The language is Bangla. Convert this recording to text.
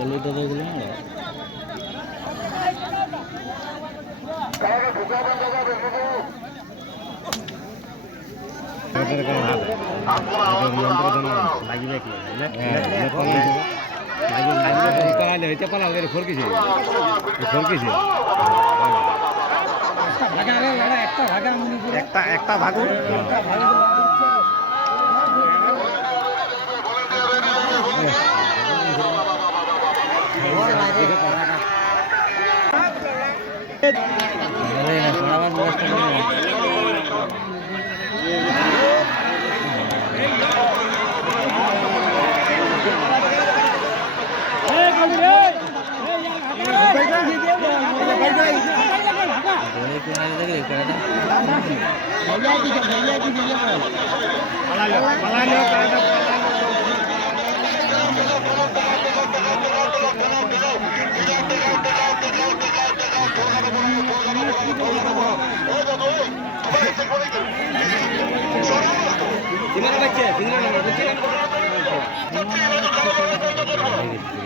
এই দাদাগুলো না একটা একটা ভাগু। Malaysia, Malaysia, Malaysia. সিনেমা বাচ্চা সিনেমা